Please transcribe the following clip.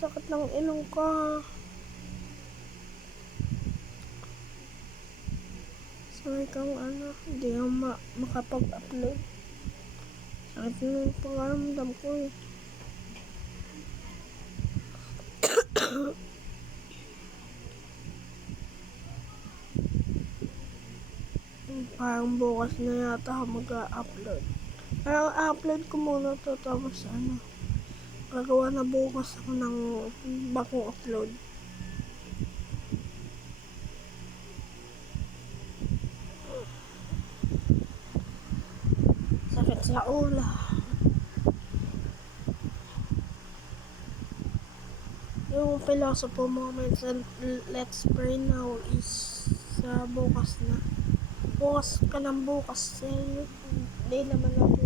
sakit ng ilong ko. Sorry kang hindi ako makapag-upload. Sakit ng pangaramdam ko eh. Parang bukas na yata ako mag-upload. Parang upload ko muna to, tapos gagawa na bukas ako ng bagong upload. Sakit sa ulo. Yung philosophy moments and let's pray now is sa bukas na. Bukas ka ng bukas. Hindi naman natin